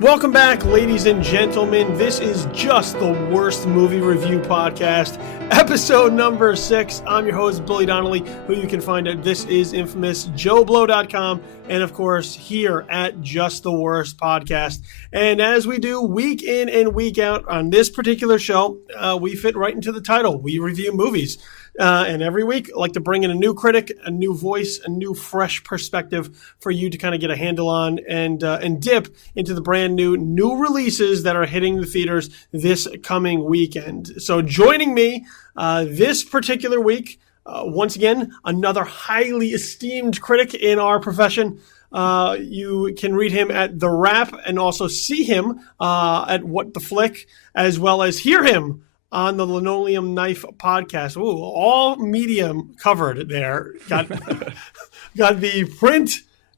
Welcome back, ladies and gentlemen. This is Just the Worst Movie Review Podcast, episode number 6. I'm your host, Billy Donnelly, who you can find at thisisinfamousjoeblow.com, and of course, here at Just the Worst Podcast. And as we do week in and week out on this particular show, we fit right into the title. We review movies. And every week, I like to bring in a new critic, a new voice, a new fresh perspective for you to kind of get a handle on and dip into the brand new releases that are hitting the theaters this coming weekend. So joining me this particular week, once again, another highly esteemed critic in our profession. You can read him at The Wrap and also see him at What the Flick, as well as hear him on the Linoleum Knife podcast. Ooh, all medium covered there. Got the print,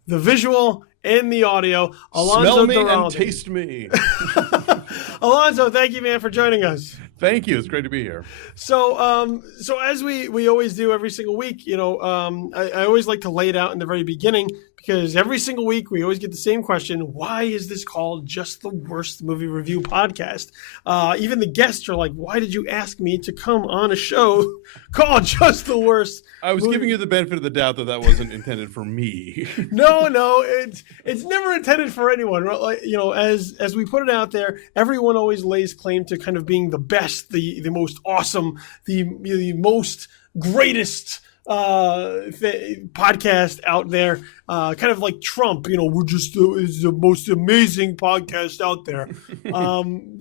the visual, and the audio. Alonso, smell me Duralde. and taste me. Alonso, thank you, man, for joining us. Thank you. It's great to be here. So as we always do every single week, I always like to lay it out in the very beginning, because every single week we always get the same question: why is this called Just the Worst Movie Review Podcast? Even the guests are like, why did you ask me to come on a show called Just the Worst? I was giving you the benefit of the doubt that wasn't intended for me. No, it's never intended for anyone. As we put it out there, everyone always lays claim to kind of being the best, the most awesome, the most greatest podcast out there, kind of like Trump. We're just is the most amazing podcast out there.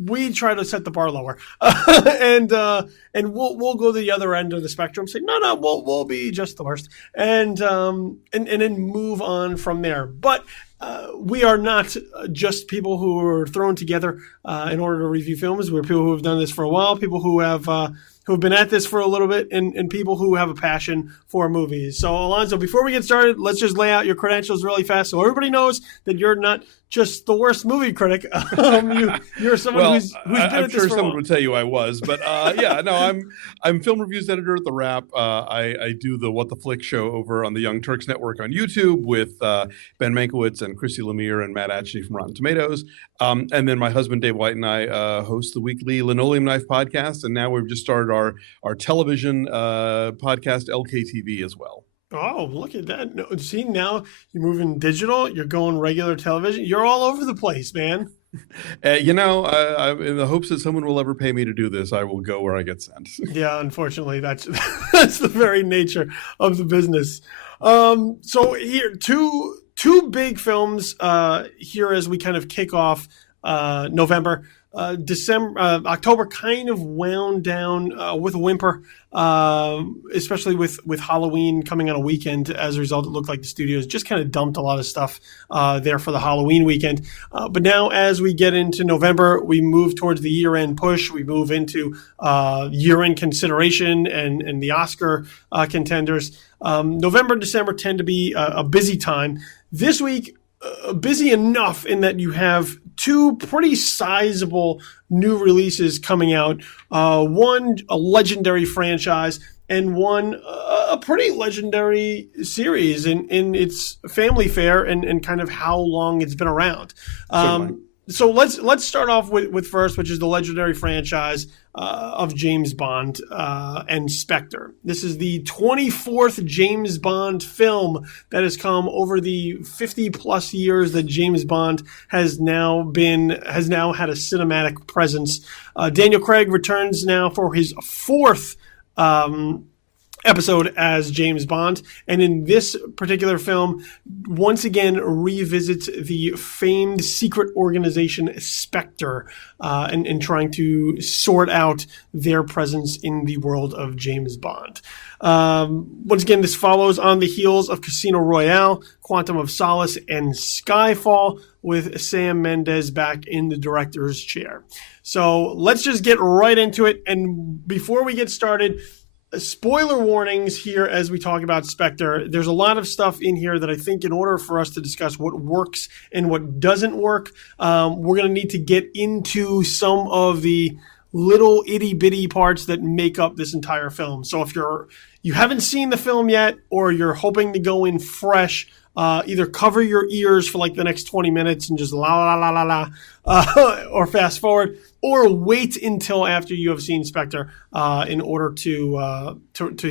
We try to set the bar lower, and we'll go to the other end of the spectrum, say no, we'll be just the worst, and then move on from there. But we are not just people who are thrown together in order to review films. We're people who have done this for a while, people who have been at this for a little bit, and people who have a passion for movies. So, Alonso, before we get started, let's just lay out your credentials really fast so everybody knows that you're not just the worst movie critic. You're someone who's been at this for a while. I'm sure someone would tell you I was, but I'm film reviews editor at The Wrap. I do the What the Flick show over on the Young Turks Network on YouTube with Ben Mankiewicz and Chrissy Lemire and Matt Atchney from Rotten Tomatoes. And then my husband Dave White and I host the weekly Linoleum Knife podcast, and now we've just started our television podcast LKTV as well. Oh, look at that. No, see, now you're moving digital, you're going regular television. You're all over the place, man. In the hopes that someone will ever pay me to do this, I will go where I get sent. Yeah, unfortunately, that's the very nature of the business. So here, two big films here as we kind of kick off November. October kind of wound down with a whimper, especially with Halloween coming on a weekend. As a result, it looked like the studios just kind of dumped a lot of stuff there for the Halloween weekend. But now as we get into November, we move towards the year-end push. We move into year-end consideration and the Oscar contenders. November and December tend to be a busy time. This week, busy enough in that you have two pretty sizable new releases coming out. One, a legendary franchise, and one, a pretty legendary series in its family fare and kind of how long it's been around. So let's start off with first, which is the legendary franchise of James Bond and Spectre. This is the 24th James Bond film that has come over the 50 plus years that James Bond has now had a cinematic presence. Daniel Craig returns now for his fourth episode as James Bond, and in this particular film once again revisits the famed secret organization Spectre and trying to sort out their presence in the world of James Bond. Once again, this follows on the heels of Casino Royale, Quantum of Solace, and Skyfall, with Sam Mendes back in the director's chair. So let's just get right into it, and before we get started, spoiler warnings here as we talk about Spectre. There's a lot of stuff in here that I think in order for us to discuss what works and what doesn't work, we're going to need to get into some of the little itty bitty parts that make up this entire film. So if you haven't seen the film yet, or you're hoping to go in fresh, either cover your ears for like the next 20 minutes and just la la la la la, or fast forward, or wait until after you have seen Spectre in order to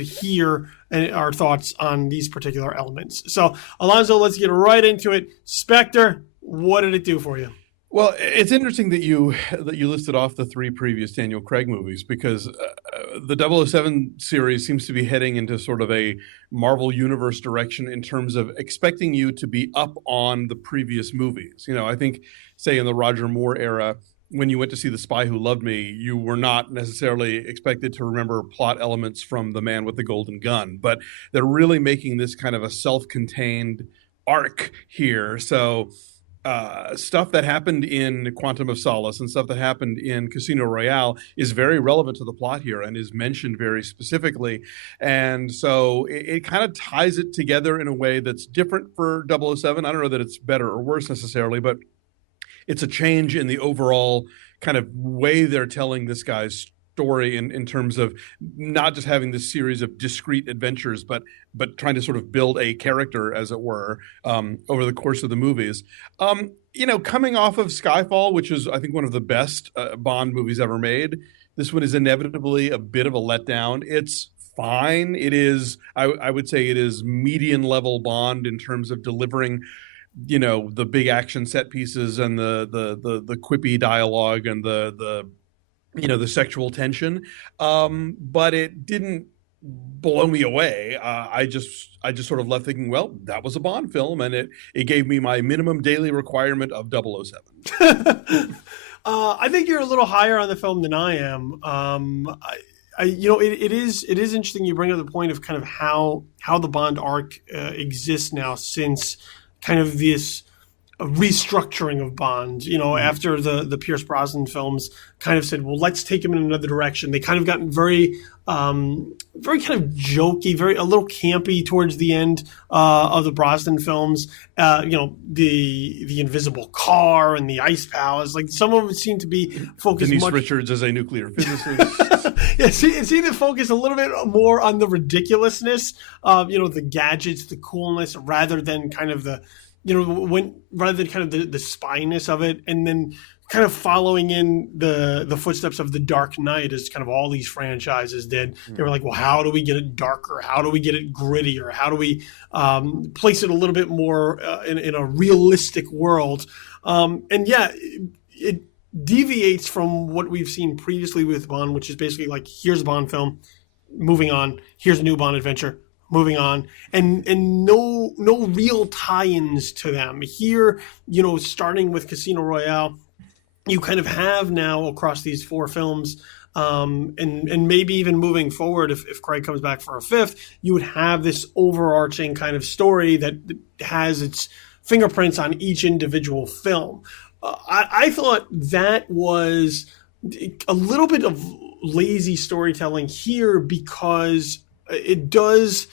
hear our thoughts on these particular elements. So, Alonso, let's get right into it. Spectre, what did it do for you? Well, it's interesting that you listed off the 3 previous Daniel Craig movies, because the 007 series seems to be heading into sort of a Marvel Universe direction in terms of expecting you to be up on the previous movies. You know, I think, say, in the Roger Moore era, when you went to see The Spy Who Loved Me, you were not necessarily expected to remember plot elements from The Man with the Golden Gun, but they're really making this kind of a self-contained arc here. So stuff that happened in Quantum of Solace and stuff that happened in Casino Royale is very relevant to the plot here and is mentioned very specifically. And so it kind of ties it together in a way that's different for 007. I don't know that it's better or worse necessarily, but it's a change in the overall kind of way they're telling this guy's story in terms of not just having this series of discrete adventures, but trying to sort of build a character, as it were, over the course of the movies. You know, coming off of Skyfall, which is, I think, one of the best Bond movies ever made, this one is inevitably a bit of a letdown. It's fine. It is, I would say it is median level Bond in terms of delivering, you know, the big action set pieces and the quippy dialogue and the you know, the sexual tension, but it didn't blow me away. I just sort of left thinking, well, that was a Bond film, and it gave me my minimum daily requirement of 007. I think you're a little higher on the film than I am. You know, it is interesting you bring up the point of kind of how the Bond arc exists now, since kind of this restructuring of Bond, you know, after the Pierce Brosnan films kind of said, well, let's take him in another direction. They kind of gotten very kind of jokey, a little campy towards the end of the Brosnan films. You know, the invisible car and the ice palace, like some of them seem to be focused Denise Richards as a nuclear physicist. Yeah, it seemed to focus a little bit more on the ridiculousness of, you know, the gadgets, the coolness, rather than kind of the, you know, rather than kind of the spiness of it, and then kind of following in the footsteps of The Dark Knight, as kind of all these franchises did. They were like, well, how do we get it darker? How do we get it grittier? How do we place it a little bit more in a realistic world? And yeah, it deviates from what we've seen previously with Bond, which is basically like, here's a Bond film, moving on. Here's a new Bond adventure, moving on, and no real tie-ins to them. Here, you know, starting with Casino Royale, you kind of have now across these 4 films, and maybe even moving forward, if Craig comes back for a 5th, you would have this overarching kind of story that has its fingerprints on each individual film. I thought that was a little bit of lazy storytelling here, because it does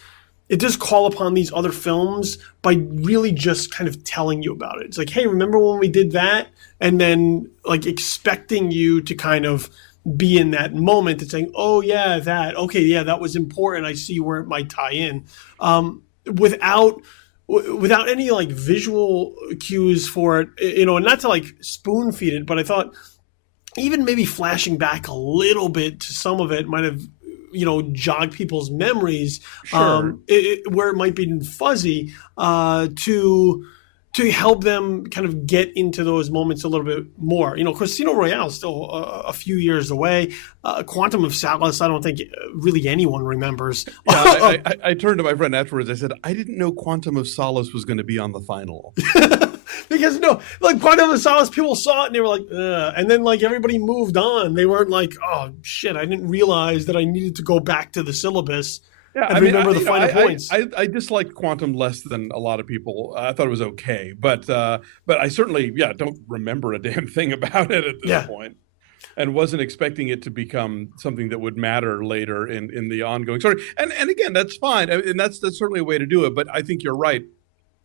call upon these other films by really just kind of telling you about it. It's like, hey, remember when we did that? And then like expecting you to kind of be in that moment and saying, oh yeah, that was important. I see where it might tie in. Without any like visual cues for it, you know, and not to like spoon feed it, but I thought even maybe flashing back a little bit to some of it might have, you know, jog people's memories, Sure. Where it might be fuzzy, to help them kind of get into those moments a little bit more. You know, Casino Royale is still a few years away. Quantum of Solace, I don't think really anyone remembers. Yeah, I turned to my friend afterwards. I said, I didn't know Quantum of Solace was going to be on the final. Because no, like Quantum of Solace, people saw it and they were like, ugh. And then like everybody moved on. They weren't like, oh shit, I didn't realize that I needed to go back to the syllabus and remember the finer points. I disliked Quantum less than a lot of people. I thought it was okay, but I certainly don't remember a damn thing about it at this point, and wasn't expecting it to become something that would matter later in the ongoing story. And again, that's fine, and that's certainly a way to do it. But I think you're right.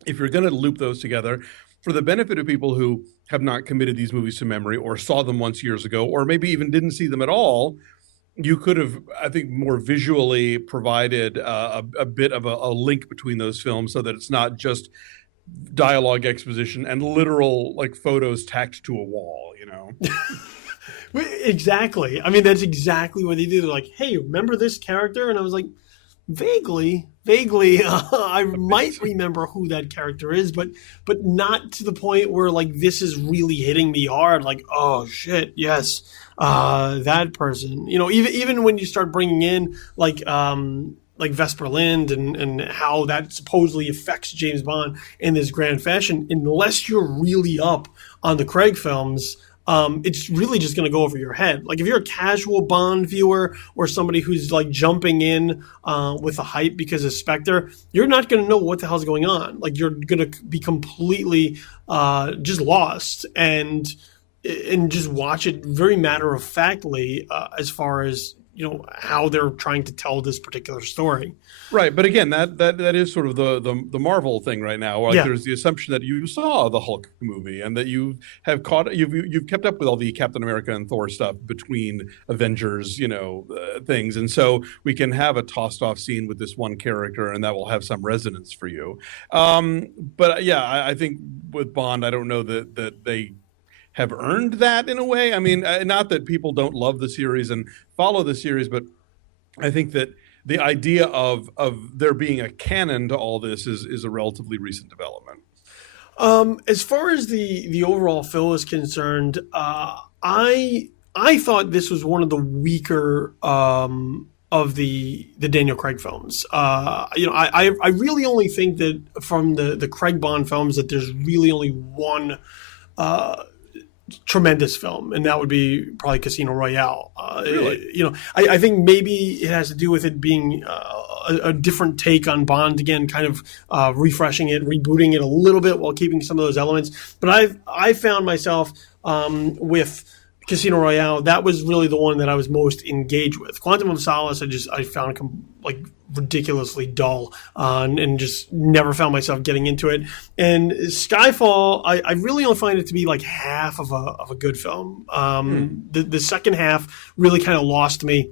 If you're going to loop those together, for the benefit of people who have not committed these movies to memory or saw them once years ago, or maybe even didn't see them at all, you could have, I think, more visually provided a bit of a link between those films so that it's not just dialogue exposition and literal like photos tacked to a wall, you know? Exactly. I mean, that's exactly what they did. They're like, hey, remember this character? And I was like, vaguely, I might remember who that character is, but not to the point where like this is really hitting me hard. Like, oh shit, yes, that person. You know, even when you start bringing in like Vesper Lind and how that supposedly affects James Bond in this grand fashion, unless you're really up on the Craig films, it's really just going to go over your head. Like if you're a casual Bond viewer or somebody who's like jumping in with the hype because of Spectre, you're not going to know what the hell's going on. Like you're going to be completely just lost and just watch it very matter of factly as far as, you know, how they're trying to tell this particular story. Right, but again, that is sort of the Marvel thing right now. Like Yeah. there's the assumption that you saw the Hulk movie and that you have you've kept up with all the Captain America and Thor stuff between Avengers, you know, things, and so we can have a tossed off scene with this one character, and that will have some resonance for you. But yeah, I think with Bond, I don't know that they have earned that in a way. I mean, not that people don't love the series and follow the series, but I think that the idea of there being a canon to all this is a relatively recent development. As far as the overall fill is concerned, I thought this was one of the weaker of the Daniel Craig films. You know, I really only think that from the Craig Bond films that there's really only one tremendous film, and that would be probably Casino Royale. Really? You know, I think maybe it has to do with it being a different take on Bond, again, kind of refreshing it, rebooting it a little bit while keeping some of those elements. But I found myself with Casino Royale, that was really the one that I was most engaged with. Quantum of Solace, I found like ridiculously dull and just never found myself getting into it. And Skyfall, I really only find it to be like half of a good film. The second half really kind of lost me.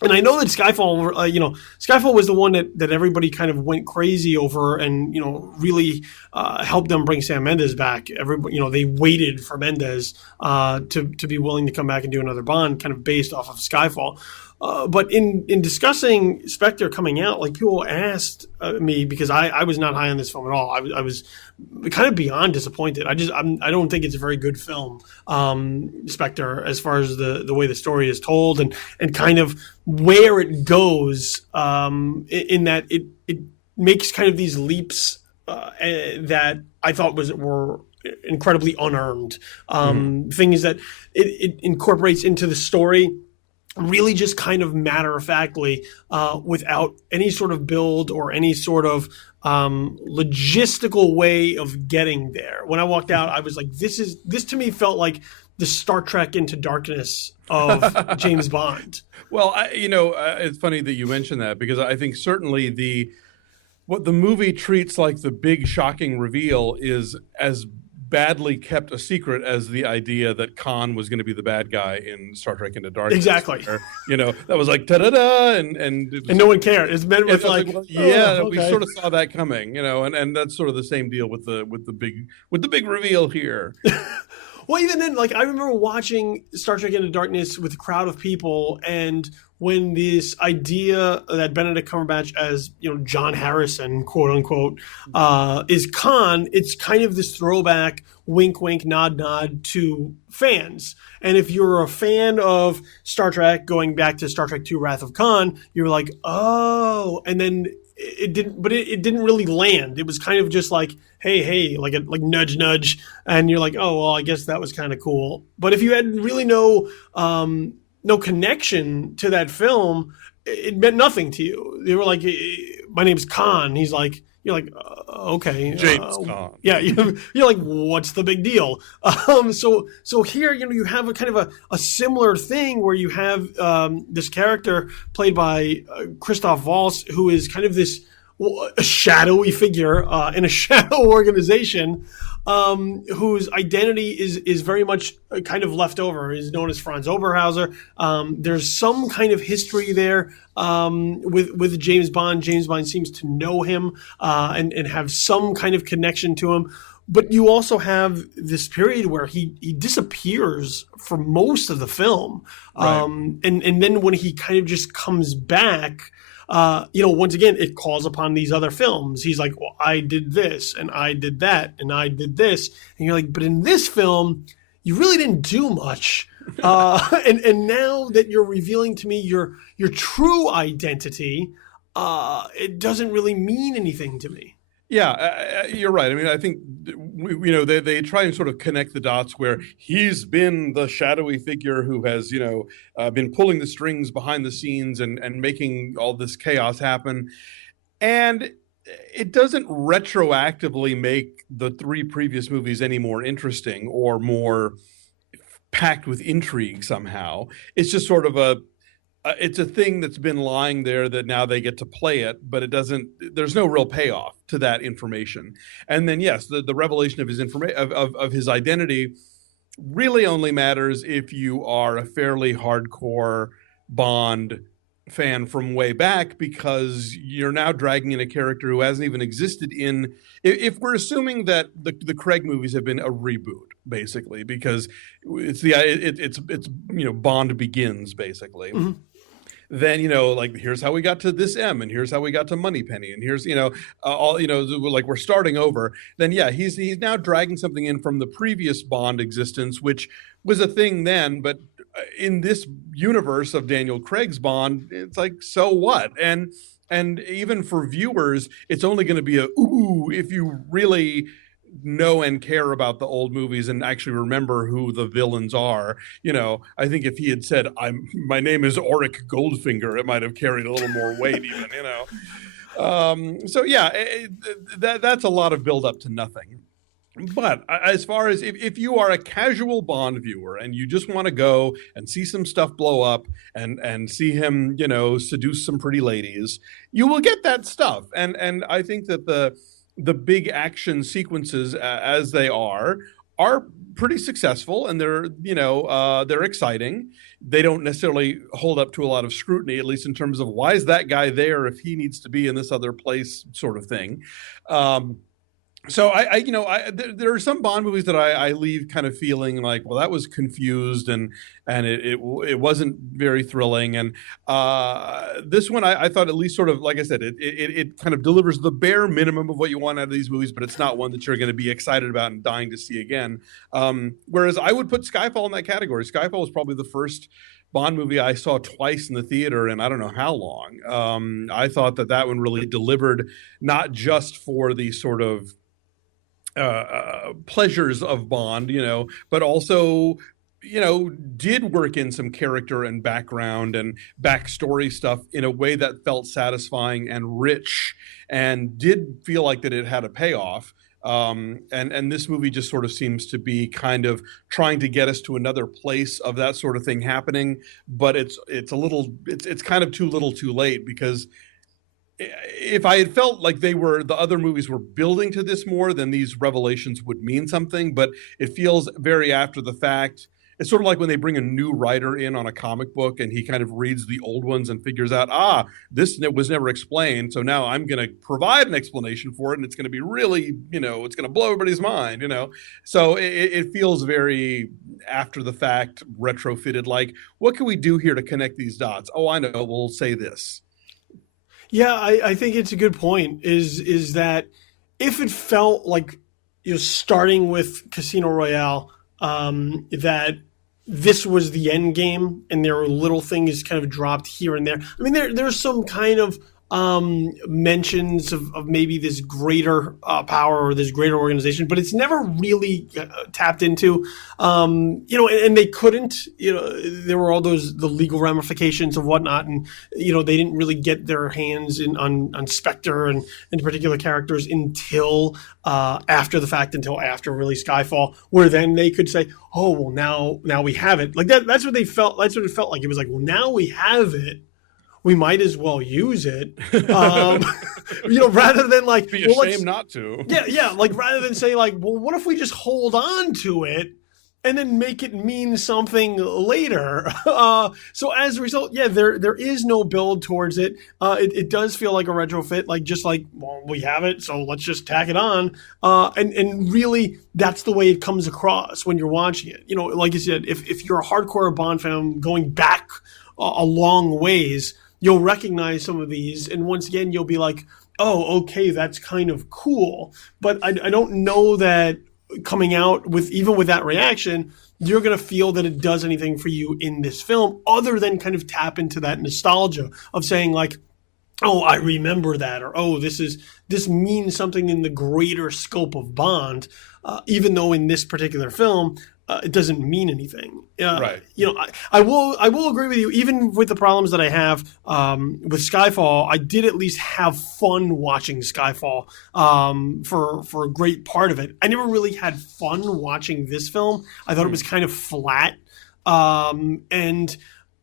And I know that Skyfall, you know, Skyfall was the one that everybody kind of went crazy over, and you know, really helped them bring Sam Mendes back. Everybody, you know, they waited for Mendes to be willing to come back and do another Bond, kind of based off of Skyfall. But in discussing Spectre coming out, like people asked me, because I was not high on this film at all. I was kind of beyond disappointed. I don't think it's a very good film, Spectre, as far as the way the story is told and kind of where it goes. In that it makes kind of these leaps that I thought were incredibly unearned. Things that it incorporates into the story really just kind of matter-of-factly without any sort of build or any sort of logistical way of getting there. When I walked out, I was like, this to me felt like the Star Trek Into Darkness of James Bond. Well, it's funny that you mentioned that, because I think certainly what the movie treats like the big shocking reveal is as badly kept a secret as the idea that Khan was going to be the bad guy in Star Trek Into Darkness. Exactly. Where, you know, that was like ta-da-da, and no one cared. It's meant with like, well, yeah, okay. We sort of saw that coming, you know, and that's sort of the same deal with the big reveal here. Well, even then, like I remember watching Star Trek Into Darkness with a crowd of people, and when this idea that Benedict Cumberbatch as, you know, John Harrison, quote unquote, is Khan, it's kind of this throwback, wink, wink, nod, nod to fans. And if you're a fan of Star Trek, going back to Star Trek II: Wrath of Khan, you're like, oh, and then it didn't really land. It was kind of just like, hey, like nudge, nudge, and you're like, oh, well, I guess that was kind of cool. But if you had really no connection to that film, it meant nothing to you. They were like, my name's Khan. He's like, you're like, okay, James Khan. Yeah, you're like, what's the big deal? So here, you know, you have a kind of a similar thing where you have this character played by Christoph Waltz, who is kind of this a shadowy figure in a shadow organization, whose identity is very much kind of left over. He's known as Franz Oberhauser. There's some kind of history there with James Bond. James Bond seems to know him and have some kind of connection to him. But you also have this period where he disappears for most of the film. Right. And then when he kind of just comes back, once again, it calls upon these other films. He's like, well, I did this and I did that and I did this. And you're like, but in this film, you really didn't do much. And now that you're revealing to me your true identity, it doesn't really mean anything to me. Yeah, you're right. I mean, I think they try and sort of connect the dots where he's been the shadowy figure who has been pulling the strings behind the scenes and making all this chaos happen, and it doesn't retroactively make the three previous movies any more interesting or more packed with intrigue somehow. It's just sort of it's a thing that's been lying there that now they get to play it, but there's no real payoff to that information. And then, yes, the revelation of his of his identity really only matters if you are a fairly hardcore Bond fan from way back, because you're now dragging in a character who hasn't even existed in, if we're assuming that the Craig movies have been a reboot, basically, because it's Bond Begins, basically. Mm-hmm. Then, like, here's how we got to this M, and here's how we got to Moneypenny, and here's, like we're starting over. Then, yeah, he's now dragging something in from the previous Bond existence, which was a thing then, but in this universe of Daniel Craig's Bond, it's like, so what? And even for viewers, it's only going to be a ooh if you really know and care about the old movies and actually remember who the villains are. I think if he had said, my name is Auric Goldfinger, it might have carried a little more weight even, so yeah, that's a lot of build up to nothing. But as far as if you are a casual Bond viewer and you just want to go and see some stuff blow up and see him, seduce some pretty ladies, you will get that stuff. And I think that the big action sequences as they are pretty successful, and they're exciting. They don't necessarily hold up to a lot of scrutiny, at least in terms of why is that guy there if he needs to be in this other place, sort of thing. So there are some Bond movies that I leave kind of feeling like, well, that was confused and it wasn't very thrilling. And this one, I thought, at least sort of, like I said, it kind of delivers the bare minimum of what you want out of these movies, but it's not one that you're going to be excited about and dying to see again. Whereas I would put Skyfall in that category. Skyfall was probably the first Bond movie I saw twice in the theater in I don't know how long. I thought that one really delivered, not just for the sort of pleasures of Bond, but also, did work in some character and background and backstory stuff in a way that felt satisfying and rich and did feel like that it had a payoff. And this movie just sort of seems to be kind of trying to get us to another place of that sort of thing happening, but it's kind of too little too late, because if I had felt like the other movies were building to this more, then these revelations would mean something, but it feels very after the fact. It's sort of like when they bring a new writer in on a comic book and he kind of reads the old ones and figures out, this was never explained, so now I'm going to provide an explanation for it, and it's going to be really, it's going to blow everybody's mind, So it feels very after the fact, retrofitted, like, what can we do here to connect these dots? Oh, I know, we'll say this. Yeah, I think it's a good point, is that if it felt like you're starting with Casino Royale, that this was the end game and there were little things kind of dropped here and there. I mean, there's some kind of mentions of maybe this greater power or this greater organization, but it's never really tapped into, and they couldn't, there were all the legal ramifications of whatnot, and, they didn't really get their hands on Spectre and particular characters until after the fact, until after really Skyfall, where then they could say, oh, well, now we have it. Like that's what they felt. That's what it felt like. It was like, well, now we have it. we might as well use it. Rather than like, Be ashamed not to. Yeah. Like rather than say like, well, what if we just hold on to it and then make it mean something later? So as a result, there is no build towards it. It does feel like a retrofit, like just like, well, we have it, so let's just tack it on. And really, that's the way it comes across when you're watching it. Like you said, if you're a hardcore Bond fan going back a long ways, you'll recognize some of these, and once again, you'll be like, oh, okay, that's kind of cool. But I don't know that coming out with that reaction, you're going to feel that it does anything for you in this film other than kind of tap into that nostalgia of saying like, oh, I remember that, or oh, this means something in the greater scope of Bond, even though in this particular film, it doesn't mean anything. Right. I will agree with you. Even with the problems that I have with Skyfall, I did at least have fun watching Skyfall for a great part of it. I never really had fun watching this film. I thought it was kind of flat, and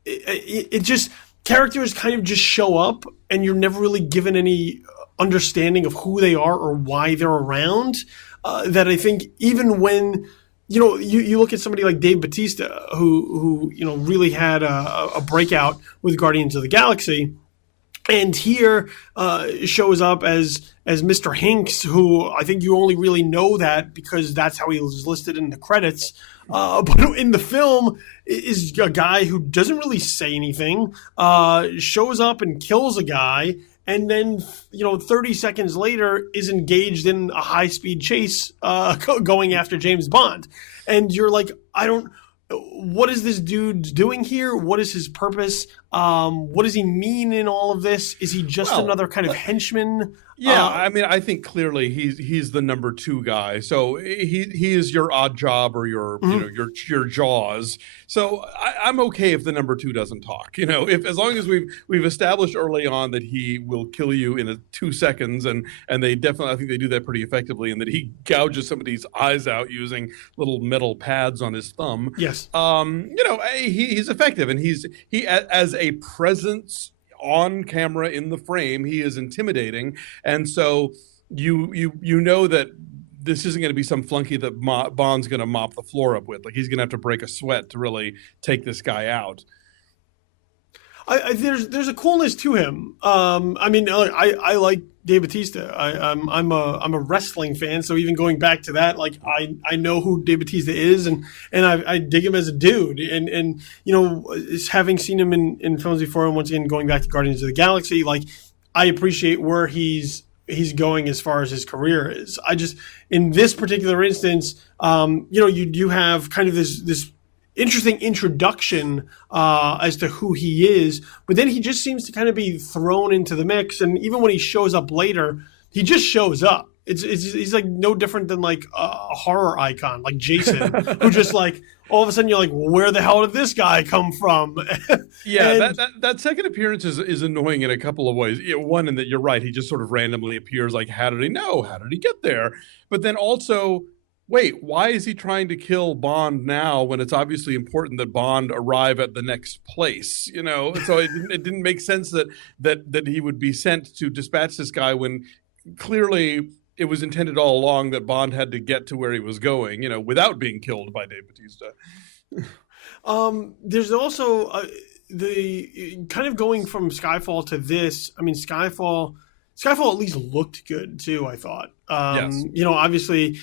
it just characters kind of just show up, and you're never really given any understanding of who they are or why they're around. That I think even when you look at somebody like Dave Bautista, who really had a breakout with Guardians of the Galaxy, and here shows up as Mr. Hinks, who I think you only really know that because that's how he was listed in the credits. But in the film is a guy who doesn't really say anything, shows up and kills a guy, and then 30 seconds later is engaged in a high-speed chase going after James Bond. And you're like, what is this dude doing here? What is his purpose? What does he mean in all of this? Is he just another kind of henchman? Yeah, I think clearly he's the number two guy. So he is your odd job or your your Jaws. So I'm okay if the number two doesn't talk. If as long as we've established early on that he will kill you in 2 seconds, and they definitely, I think they do that pretty effectively, and that he gouges somebody's eyes out using little metal pads on his thumb. Yes. He's effective, and he as a presence on camera in the frame, he is intimidating, and so you know that this isn't going to be some flunky that Bond's going to mop the floor up with. Like, he's going to have to break a sweat to really take this guy out. There's a coolness to him. I like Dave Bautista. I'm a wrestling fan, so even going back to that, like I know who Dave Bautista is, and I dig him as a dude. And having seen him in films before, and once again going back to Guardians of the Galaxy, like I appreciate where he's going as far as his career is. I just, in this particular instance, you have kind of this interesting introduction as to who he is, but then he just seems to kind of be thrown into the mix. And even when he shows up later, he just shows up. He's like no different than like a horror icon like Jason, who just like all of a sudden you're like, well, where the hell did this guy come from? Yeah, that second appearance is annoying in a couple of ways. One, in that you're right, he just sort of randomly appears. Like, how did he know? How did he get there? But then also, wait, why is he trying to kill Bond now when it's obviously important that Bond arrive at the next place? So it didn't make sense that he would be sent to dispatch this guy when clearly it was intended all along that Bond had to get to where he was going, without being killed by Dave Bautista. There's also the kind of going from Skyfall to this. I mean, Skyfall at least looked good too, I thought. Yes. Obviously,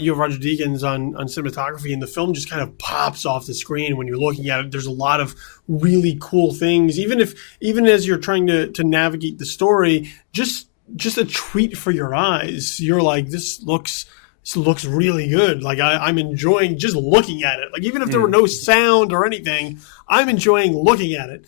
you have Roger Deakins on cinematography, and the film just kind of pops off the screen when you're looking at it. There's a lot of really cool things, even as you're trying to navigate the story. Just a treat for your eyes. You're like, this looks really good. Like I'm enjoying just looking at it. Like even if there were no sound or anything, I'm enjoying looking at it.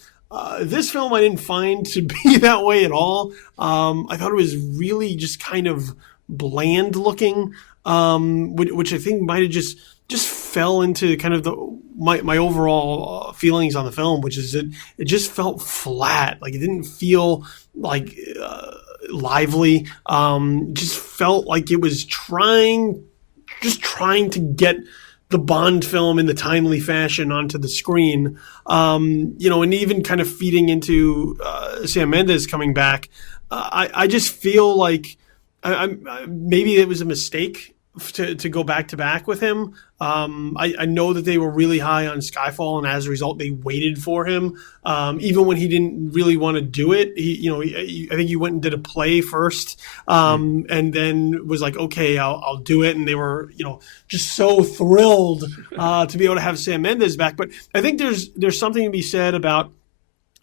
This film I didn't find to be that way at all. I thought it was really just kind of bland looking, which I think might have just fell into kind of my overall feelings on the film, which is it just felt flat. Like it didn't feel like lively. Just felt like it was trying to get the Bond film in the timely fashion onto the screen. And even kind of feeding into Sam Mendes coming back. I just feel like maybe it was a mistake to go back to back with him. I know that they were really high on Skyfall, and as a result, they waited for him. Even when he didn't really want to do it, I think he went and did a play first, and then was like, "Okay, I'll do it." And they were, just so thrilled to be able to have Sam Mendes back. But I think there's something to be said about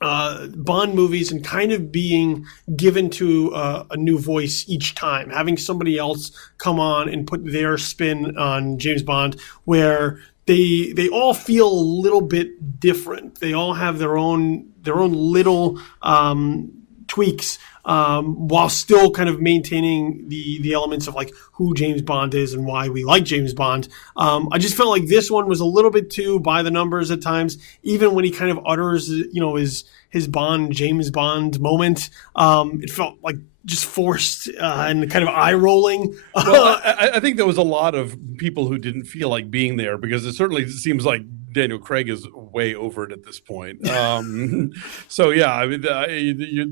Bond movies and kind of being given to a new voice each time, having somebody else come on and put their spin on James Bond, where they all feel a little bit different. They all have their own little tweaks, while still kind of maintaining the elements of like who James Bond is and why we like James Bond. I just felt like this one was a little bit too by the numbers at times, even when he kind of utters, his James Bond moment. It felt like just forced and kind of eye rolling. Well, I think there was a lot of people who didn't feel like being there, because it certainly seems like Daniel Craig is way over it at this point. So yeah, I mean,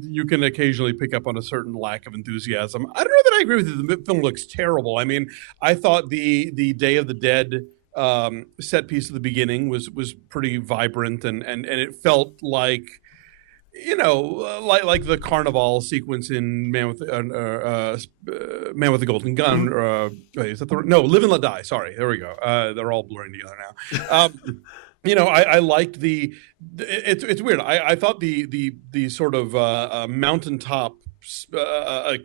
you can occasionally pick up on a certain lack of enthusiasm. I don't know that I agree with you. The film looks terrible. I mean, I thought the Day of the Dead set piece at the beginning was pretty vibrant, and it felt like, like the carnival sequence in Man with the Golden Gun. Wait, is that no, Live and Let Die. Sorry, there we go. They're all blurring together now. I liked it's weird. I thought the sort of mountaintop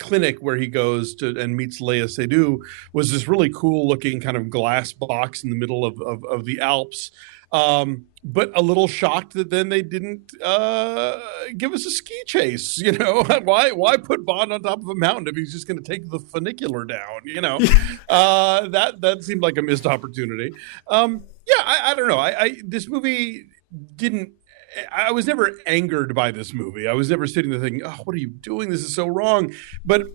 clinic where he goes to and meets Léa Seydoux was this really cool looking kind of glass box in the middle of the Alps. But a little shocked that then they didn't give us a ski chase. Why put Bond on top of a mountain if he's just going to take the funicular down? That seemed like a missed opportunity. I don't know. This movie didn't. I was never angered by this movie. I was never sitting there thinking, "Oh, what are you doing? This is so wrong." But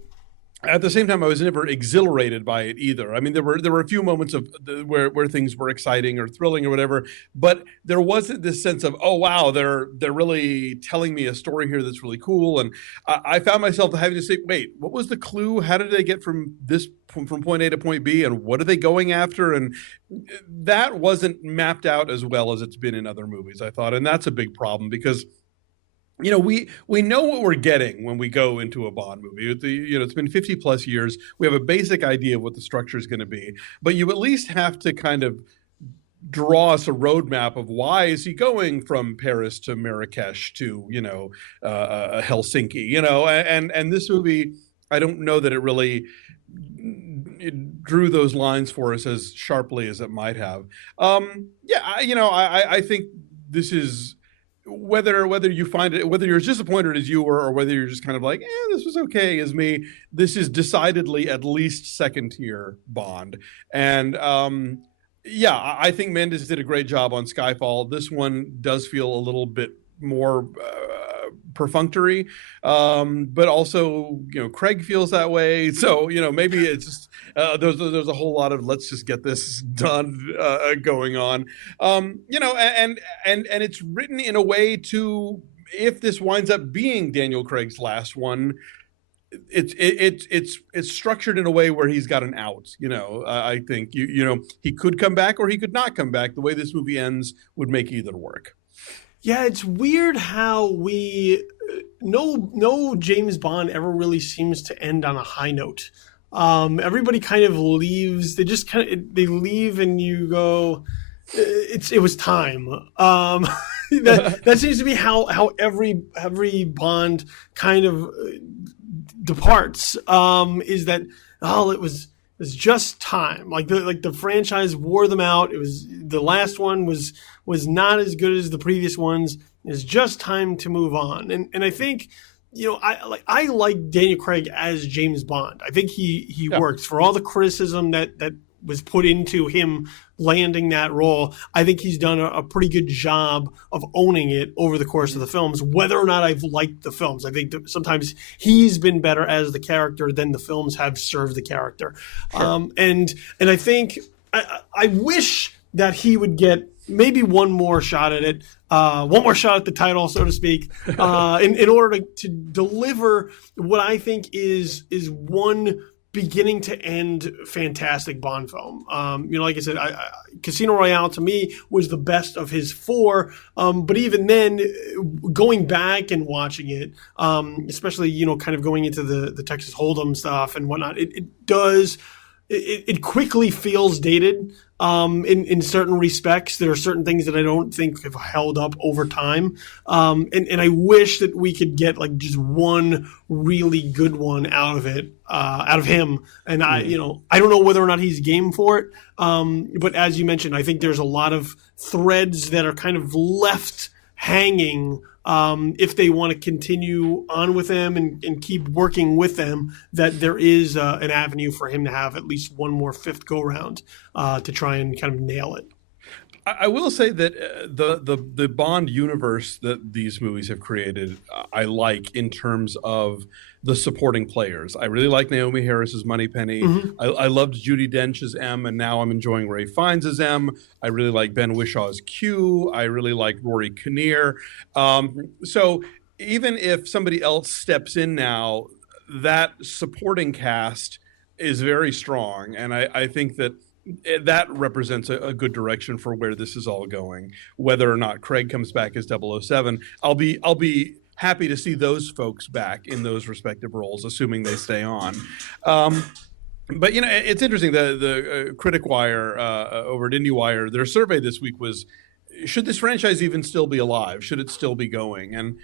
at the same time, I was never exhilarated by it either. I mean, there were a few moments of where things were exciting or thrilling or whatever, but there wasn't this sense of, oh wow, they're really telling me a story here that's really cool. And I found myself having to say, wait, what was the clue? How did they get from point A to point B, and what are they going after? And that wasn't mapped out as well as it's been in other movies, I thought, and that's a big problem because. We know what we're getting when we go into a Bond movie. It's been 50 plus years. We have a basic idea of what the structure is going to be, but you at least have to kind of draw us a roadmap of why is he going from Paris to Marrakesh to Helsinki. And this movie, I don't know that it really drew those lines for us as sharply as it might have. I think this is. Whether you find it, whether you're as disappointed as you were, or whether you're just kind of like, this was okay as me, this is decidedly at least second tier Bond. And I think Mendes did a great job on Skyfall. This one does feel a little bit more perfunctory, but also Craig feels that way. So maybe it's just there's a whole lot of let's just get this done going on. And it's written in a way to, if this winds up being Daniel Craig's last one, it's structured in a way where he's got an out. I think he could come back or he could not come back. The way this movie ends would make either work. Yeah, it's weird how no James Bond ever really seems to end on a high note. Everybody kind of leaves. They leave, and you go, it was time. That seems to be how every Bond kind of departs. Is that it was just time. Like the franchise wore them out. It was the last one was not as good as the previous ones. It's just time to move on. And I think, I like Daniel Craig as James Bond. I think he works for all the criticism that was put into him landing that role. I think he's done a pretty good job of owning it over the course of the films, whether or not I've liked the films. I think that sometimes he's been better as the character than the films have served the character. Sure. And I think I wish that he would get maybe one more shot at it, one more shot at the title, so to speak, in order to deliver what I think is one beginning to end fantastic Bond film. Like I said, Casino Royale to me was the best of his four. But even then, going back and watching it, especially, kind of going into the Texas Hold'em stuff and whatnot, it quickly feels dated. In certain respects, there are certain things that I don't think have held up over time. And I wish that we could get like just one really good one out of him. And I don't know whether or not he's game for it. But as you mentioned, I think there's a lot of threads that are kind of left hanging if they want to continue on with them and keep working with them, that there is an avenue for him to have at least one more fifth go round to try and kind of nail it. I will say that the Bond universe that these movies have created, I like in terms of the supporting players. I really like Naomi Harris's Moneypenny. Mm-hmm. I loved Judi Dench as M, and now I'm enjoying Ralph Fiennes as M. I really like Ben Wishaw's Q. I really like Rory Kinnear. So even if somebody else steps in now, that supporting cast is very strong, and I think that represents a good direction for where this is all going. Whether or not Craig comes back as 007, I'll be happy to see those folks back in those respective roles, assuming they stay on. But it's interesting. The Critic Wire over at IndieWire, their survey this week was, should this franchise even still be alive? Should it still be going? And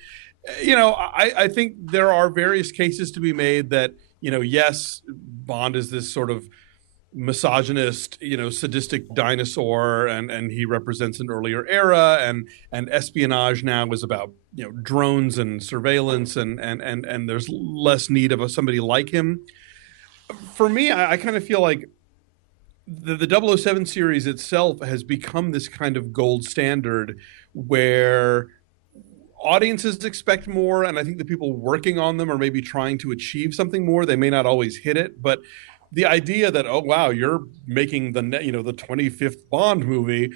I think there are various cases to be made that yes, Bond is this sort of misogynist, sadistic dinosaur, and he represents an earlier era, and espionage now is about drones and surveillance, and there's less need of somebody like him. For me, I kind of feel like the 007 series itself has become this kind of gold standard where audiences expect more, and I think the people working on them are maybe trying to achieve something more. They may not always hit it, but the idea that, oh, wow, you're making the 25th Bond movie,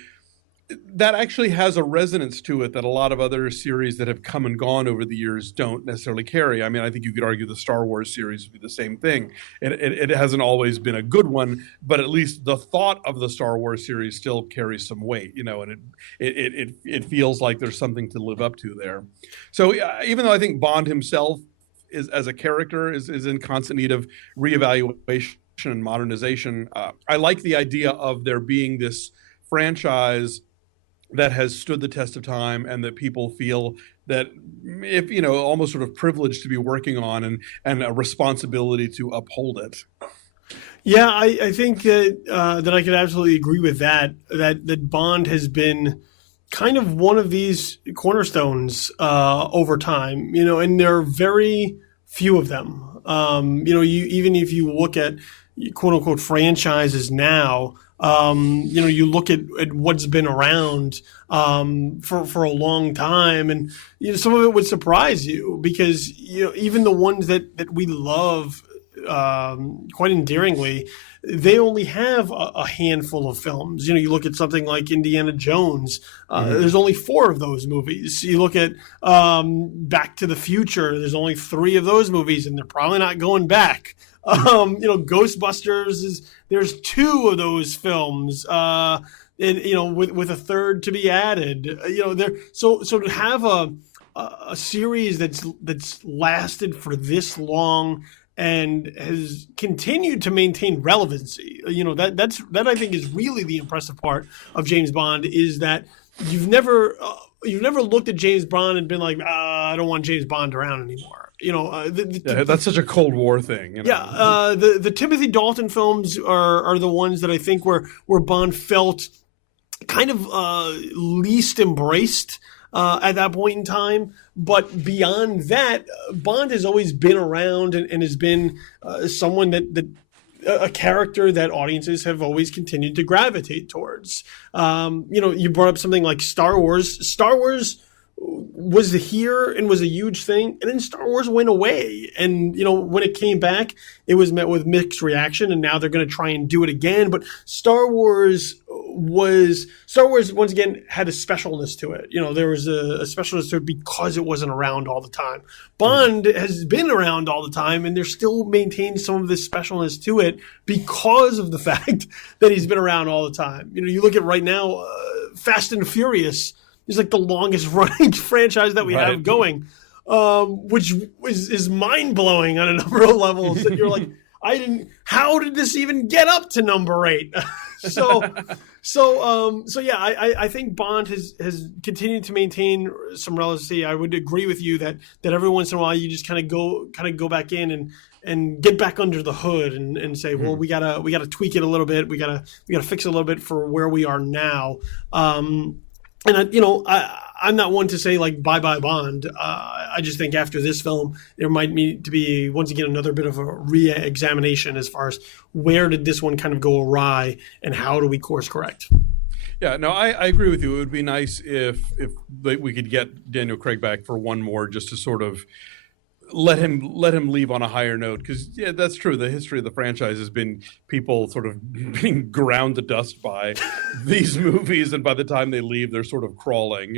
that actually has a resonance to it that a lot of other series that have come and gone over the years don't necessarily carry. I mean, I think you could argue the Star Wars series would be the same thing. It hasn't always been a good one, but at least the thought of the Star Wars series still carries some weight, and it feels like there's something to live up to there. So even though I think Bond himself is, as a character, is in constant need of reevaluation and modernization, I like the idea of there being this franchise that has stood the test of time, and that people feel that, if almost sort of privileged to be working on, and a responsibility to uphold it. Yeah, I think that I could absolutely agree with that Bond has been kind of one of these cornerstones over time, and there are very few of them. Even if you look at quote unquote franchises now, you look at what's been around for a long time, and some of it would surprise you, because even the ones that we love quite endearingly, they only have a handful of films. You look at something like Indiana Jones. There's only 4 of those movies. You look at Back to the Future. There's only 3 of those movies, and they're probably not going back. Ghostbusters there's 2 of those films, and with a third to be added. So to have a series that's lasted for this long and has continued to maintain relevancy, that I think is really the impressive part of James Bond, is that you've never looked at James Bond and been like, I don't want James Bond around anymore. That's such a Cold War thing. Yeah, the Timothy Dalton films are the ones that I think where Bond felt kind of least embraced at that point in time. But beyond that, Bond has always been around and has been someone that a character that audiences have always continued to gravitate towards. You brought up something like Star Wars. Star Wars was here and was a huge thing, and then Star Wars went away, and when it came back, it was met with mixed reaction, and now they're going to try and do it again. But Star Wars was Star Wars once again had a specialness to it. There was a specialness to it because it wasn't around all the time. Bond has been around all the time, and they're still maintaining some of this specialness to it because of the fact that he's been around all the time. You look at right now, Fast and Furious is like the longest running franchise that we have going, which is mind blowing on a number of levels. And you're like, how did this even get up to number 8? I think Bond has continued to maintain some relevancy. I would agree with you that every once in a while you just kind of go back in and get back under the hood and say, well, we gotta tweak it a little bit. We gotta fix it a little bit for where we are now. I'm not one to say like bye Bond. I just think after this film, there might need to be once again another bit of a re-examination as far as where did this one kind of go awry and how do we course correct. Yeah, no, I agree with you. It would be nice if we could get Daniel Craig back for one more, just to sort of let him leave on a higher note, because that's true. The history of the franchise has been people sort of being ground to dust by these movies, and by the time they leave, they're sort of crawling.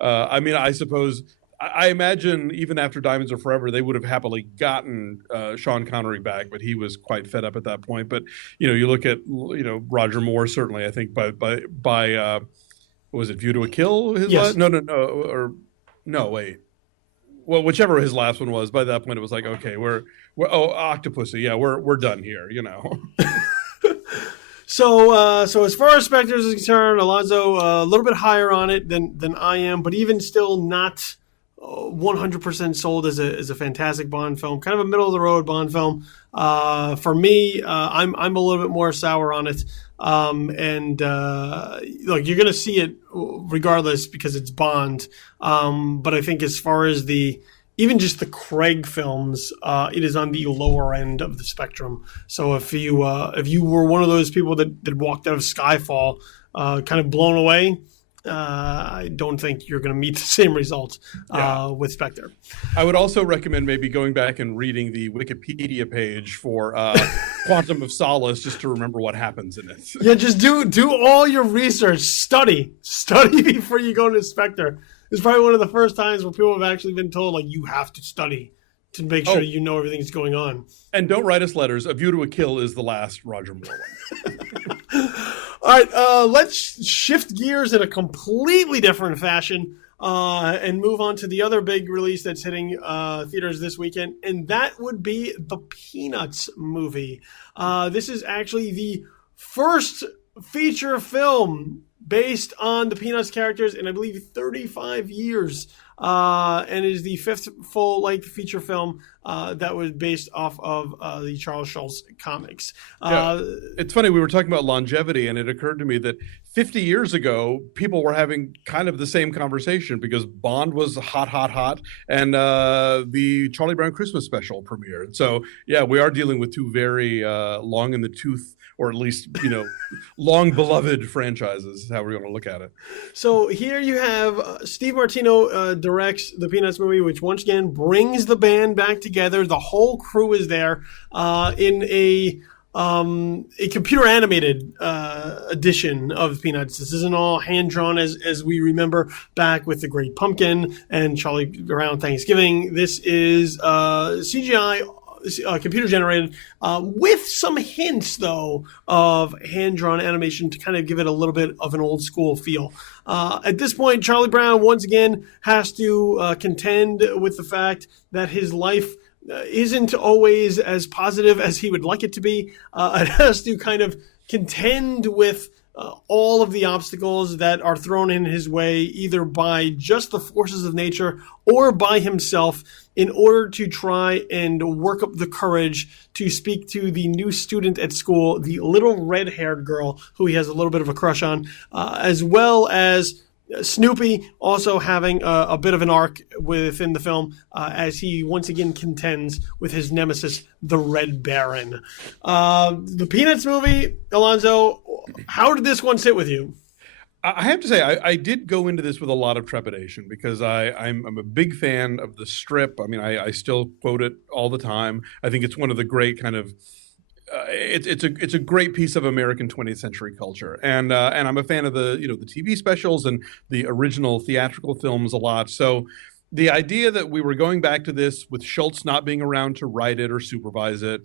I suppose I imagine even after Diamonds Are Forever, they would have happily gotten Sean Connery back, but he was quite fed up at that point. But you look at Roger Moore, certainly. I think by what was it, View to a Kill? Yes. Wait. Well, whichever his last one was, by that point it was like, okay, we're Octopussy, yeah, we're done here, So as far as Spectre is concerned, Alonso a little bit higher on it than I am, but even still not 100% sold as a fantastic Bond film, kind of a middle of the road Bond film. For me, I'm a little bit more sour on it. Look, you're going to see it regardless because it's Bond. But I think as far as even just the Craig films, it is on the lower end of the spectrum. So if you were one of those people that walked out of Skyfall, kind of blown away, I don't think you're going to meet the same results with Spectre. I would also recommend maybe going back and reading the Wikipedia page for Quantum of Solace, just to remember what happens in it. Yeah, just do all your research, study before you go into Spectre. It's probably one of the first times where people have actually been told, like, you have to study to make sure you know everything that's going on. And don't write us letters. A View to a Kill is the last Roger Moore one. All right, let's shift gears in a completely different fashion and move on to the other big release that's hitting theaters this weekend, and that would be the Peanuts movie. This is actually the first feature film based on the Peanuts characters in, I believe, 35 years. And is the fifth full-length feature film that was based off of the Charles Schulz comics. It's funny, we were talking about longevity, and it occurred to me that 50 years ago, people were having kind of the same conversation because Bond was hot, and the Charlie Brown Christmas special premiered. So, yeah, we are dealing with two very long in the tooth, or at least, long beloved franchises is how we're going to look at it. So here you have Steve Martino directs the Peanuts movie, which once again brings the band back together. The whole crew is there in a computer animated edition of Peanuts. This isn't all hand drawn as we remember back with the Great Pumpkin and Charlie Brown Thanksgiving. This is CGI. Computer generated with some hints though of hand-drawn animation to kind of give it a little bit of an old school feel. At this point, Charlie Brown once again has to contend with the fact that his life isn't always as positive as he would like it to be. It has to kind of contend with all of the obstacles that are thrown in his way, either by just the forces of nature or by himself, in order to try and work up the courage to speak to the new student at school, the little red-haired girl who he has a little bit of a crush on, as well as Snoopy also having a bit of an arc within the film as he once again contends with his nemesis, the Red Baron. The Peanuts movie, Alonso, how did this one sit with you? I have to say, I did go into this with a lot of trepidation because I'm a big fan of the strip. I mean, I still quote it all the time. I think it's one of the great kind of it's a great piece of American 20th century culture, and I'm a fan of the the TV specials and the original theatrical films a lot. So the idea that we were going back to this with Schultz not being around to write it or supervise it,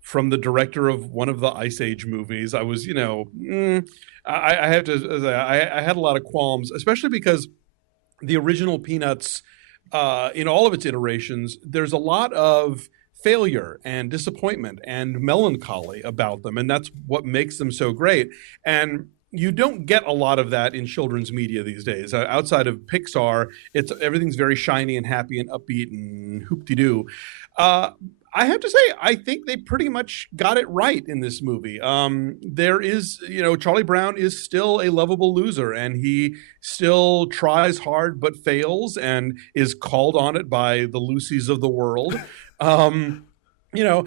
from the director of one of the Ice Age movies, I was I have to I had a lot of qualms, especially because the original Peanuts, in all of its iterations, there's a lot of failure and disappointment and melancholy about them, and that's what makes them so great. And you don't get a lot of that in children's media these days. Outside of Pixar, everything's very shiny and happy and upbeat and hoop-de-doo. I have to say, I think they pretty much got it right in this movie. There is, Charlie Brown is still a lovable loser, and he still tries hard but fails and is called on it by the Lucys of the world. And even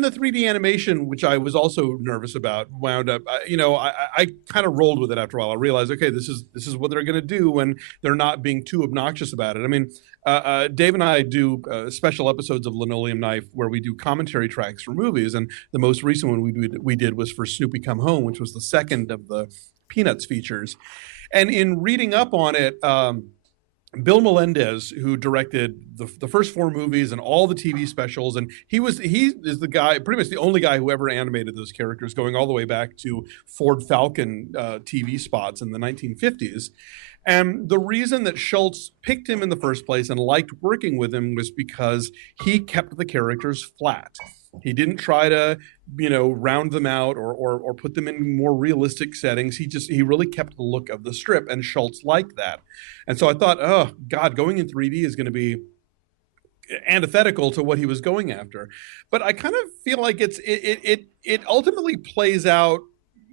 the 3D animation, which I was also nervous about, wound up. I kind of rolled with it after a while. I realized, okay, this is what they're going to do when they're not being too obnoxious about it. I mean, Dave and I do special episodes of Linoleum Knife where we do commentary tracks for movies, and the most recent one we did was for Snoopy Come Home, which was the second of the Peanuts features. And in reading up on it, Bill Melendez, who directed the first 4 movies and all the TV specials, and he is the guy, pretty much the only guy who ever animated those characters, going all the way back to Ford Falcon TV spots in the 1950s. And the reason that Schultz picked him in the first place and liked working with him was because he kept the characters flat. He didn't try to, round them out or put them in more realistic settings. He really kept the look of the strip, and Schultz liked that. And so I thought, oh God, going in 3D is going to be antithetical to what he was going after. But I kind of feel like it ultimately plays out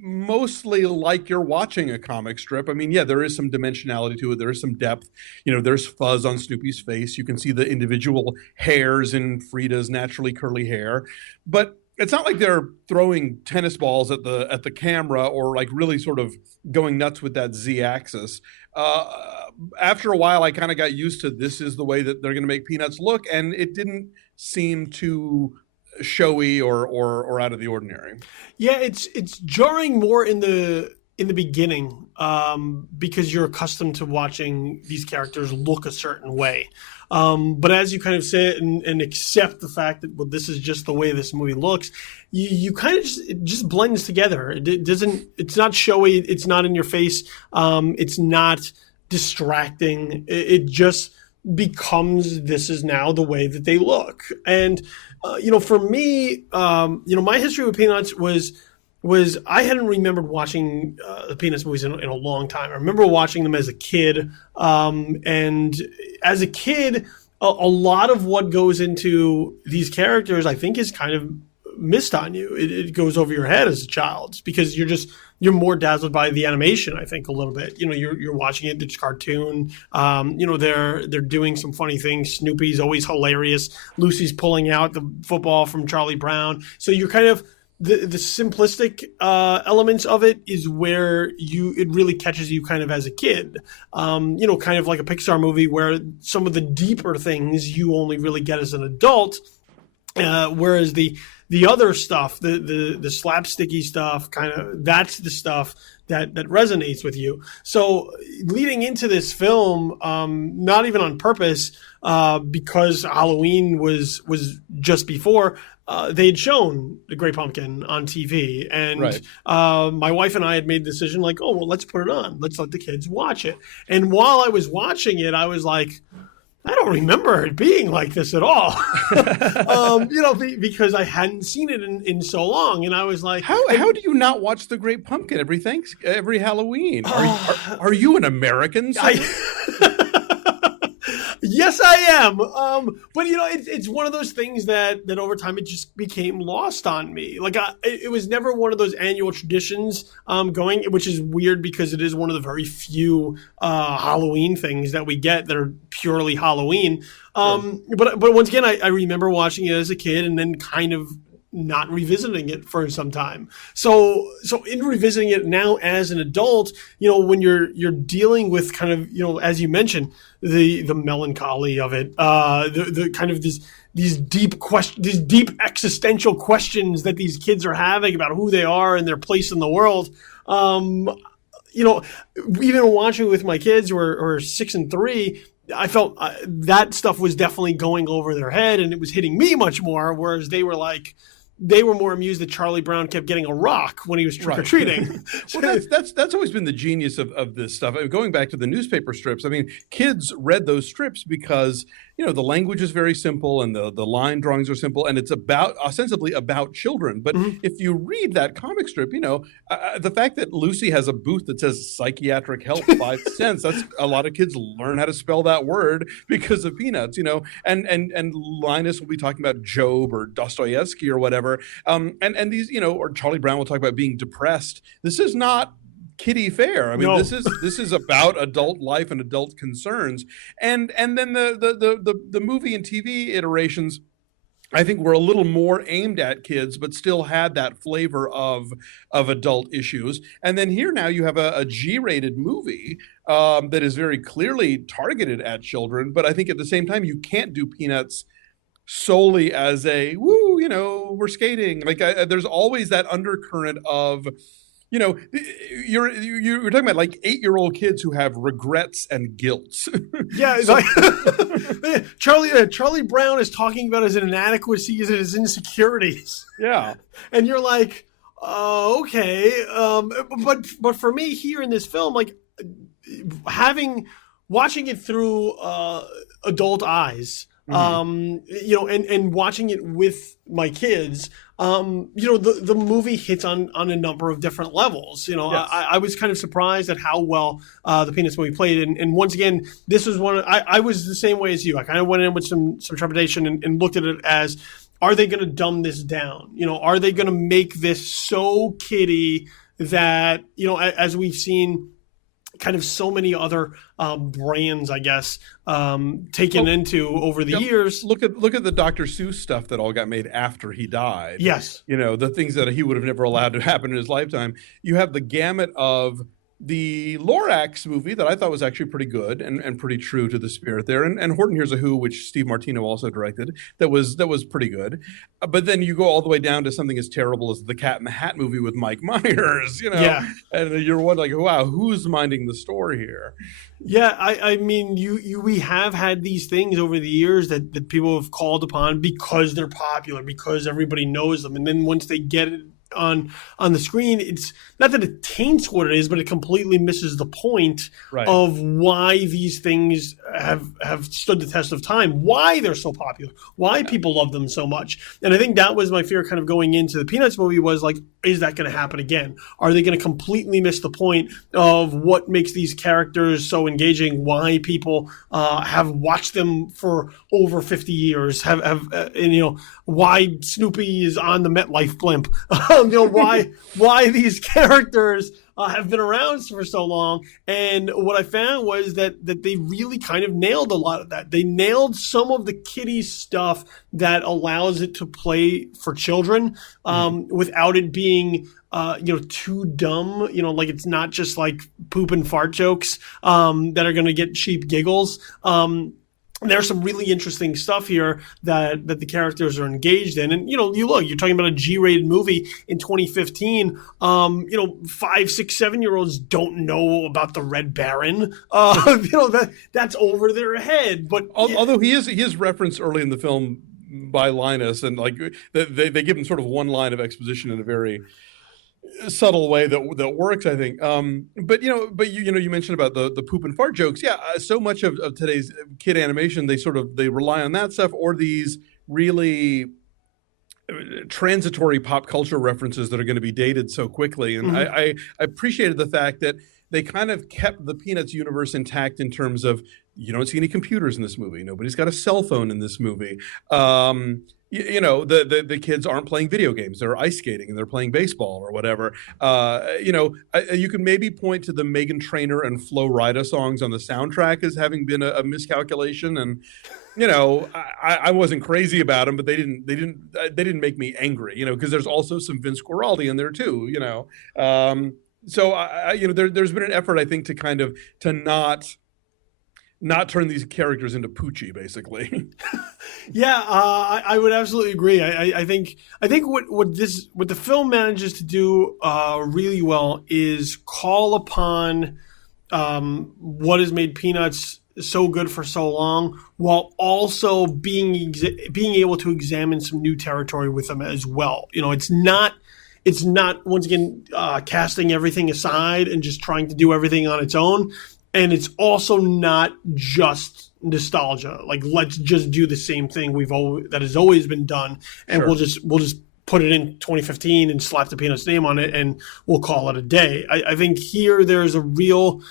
mostly like you're watching a comic strip. I mean, yeah, there is some dimensionality to it. There is some depth. There's fuzz on Snoopy's face. You can see the individual hairs in Frida's naturally curly hair. But it's not like they're throwing tennis balls at the camera or like really sort of going nuts with that Z-axis. After a while, I kind of got used to this is the way that they're going to make Peanuts look, and it didn't seem too showy or out of the ordinary. Yeah, it's jarring more in the beginning because you're accustomed to watching these characters look a certain way. But as you kind of sit and accept the fact that, well, this is just the way this movie looks, you kind of it just blends together. It's not showy. It's not in your face. It's not distracting. It just becomes, this is now the way that they look. And for me, my history with Peanuts was I hadn't remembered watching the Peanuts movies in a long time. I remember watching them as a kid, and as a kid, a lot of what goes into these characters, I think, is kind of missed on you. It goes over your head as a child because you're more dazzled by the animation, I think, a little bit. You're watching it, it's cartoon. They're doing some funny things. Snoopy's always hilarious. Lucy's pulling out the football from Charlie Brown. So you're kind of the simplistic elements of it is where it really catches you kind of as a kid. Kind of like a Pixar movie where some of the deeper things you only really get as an adult, whereas the other stuff, the slapsticky stuff, kind of, that's the stuff that resonates with you. So leading into this film, not even on purpose, because Halloween was just before, they had shown The Great Pumpkin on TV, and right. My wife and I had made the decision, like, oh, well, let's put it on. Let's let the kids watch it. And while I was watching it, I was like, I don't remember it being like this at all, because I hadn't seen it in so long. And I was like, how do you not watch The Great Pumpkin every Halloween? Are you an American? Yes, I am. But it's one of those things that over time it just became lost on me. Like it was never one of those annual traditions going, which is weird because it is one of the very few Halloween things that we get that are purely Halloween. But once again, I remember watching it as a kid and then kind of not revisiting it for some time. So in revisiting it now as an adult, when you're dealing with kind of, as you mentioned, the melancholy of it, the kind of these deep existential questions that these kids are having about who they are and their place in the world. Even watching with my kids who are 6 and 3, I felt that stuff was definitely going over their head, and it was hitting me much more. Whereas they were more amused that Charlie Brown kept getting a rock when he was trick or treating. Well, that's always been the genius of this stuff. I mean, going back to the newspaper strips, I mean, kids read those strips because the language is very simple and the line drawings are simple, and it's ostensibly about children. But if you read that comic strip, the fact that Lucy has a booth that says psychiatric help 5 cents, that's a lot of kids learn how to spell that word because of Peanuts, and Linus will be talking about Job or Dostoevsky or whatever. And these, or Charlie Brown will talk about being depressed. This is not kiddie fare. I mean, No. this is about adult life and adult concerns. And then the movie and TV iterations, I think, were a little more aimed at kids, but still had that flavor of adult issues. And then here now you have a G-rated movie that is very clearly targeted at children. But I think at the same time, you can't do Peanuts solely as a woo, we're skating. Like there's always that undercurrent of, you're talking about like 8-year-old kids who have regrets and guilt. Yeah, Charlie Brown is talking about his inadequacies and his insecurities. Yeah, and you're like, okay, but for me here in this film, like watching it through adult eyes. And watching it with my kids, the movie hits on a number of different levels. Yes. I was kind of surprised at how well the Peanuts movie played. And once again, this was I was the same way as you. I kind of went in with some trepidation and looked at it as, are they going to dumb this down? Are they going to make this so kiddie that, as we've seen kind of so many other brands, I guess, taken into over the years. Look at the Dr. Seuss stuff that all got made after he died. Yes. The things that he would have never allowed to happen in his lifetime. You have the gamut of the Lorax movie that I thought was actually pretty good and pretty true to the spirit there. And Horton Hears a Who, which Steve Martino also directed, that was pretty good. But then you go all the way down to something as terrible as the Cat in the Hat movie with Mike Myers, Yeah. And you're wondering, like, wow, who's minding the store here? Yeah, I mean, we have had these things over the years that people have called upon because they're popular, because everybody knows them. And then once they get it on the screen, it's not that it taints what it is, but it completely misses the point of why these things have stood the test of time, why they're so popular, why people love them so much. And I think that was my fear kind of going into the Peanuts movie was like, is that going to happen again? Are they going to completely miss the point of what makes these characters so engaging, why people have watched them for over 50 years, why Snoopy is on the MetLife blimp, why these characters have been around for so long. And what I found was that they really kind of nailed a lot of that. They nailed some of the kiddie stuff that allows it to play for children without it being too dumb, like it's not just like poop and fart jokes that are going to get cheap giggles. There's some really interesting stuff here that the characters are engaged in. And, you're talking about a G-rated movie in 2015. 5, 6, 7-year-olds don't know about the Red Baron. That's over their head. But although he is referenced early in the film by Linus, and like they give him sort of one line of exposition in a very subtle way that works, I think. But you mentioned about the poop and fart jokes. Yeah, so much of today's kid animation, they rely on that stuff, or these really transitory pop culture references that are going to be dated so quickly. And I appreciated the fact that they kind of kept the Peanuts universe intact in terms of, you don't see any computers in this movie. Nobody's got a cell phone in this movie. The kids aren't playing video games. They're ice skating and they're playing baseball or whatever. You can maybe point to the Meghan Trainor and Flo Rida songs on the soundtrack as having been a miscalculation. And you know, I wasn't crazy about them, but they didn't make me angry, you know, because there's also some Vince Guaraldi in there too, you know. So you know, there's been an effort, I think, to kind of to not turn these characters into Poochie, basically. Yeah, I would absolutely agree. I think what the film manages to do really well is call upon what has made Peanuts so good for so long, while also being able to examine some new territory with them as well. You know, it's not once again casting everything aside and just trying to do everything on its own, and it's also not just nostalgia. Like, let's just do the same thing that has always been done, and Sure. we'll just put it in 2015 and slap the Peanuts name on it, and we'll call it a day. I think here there's a real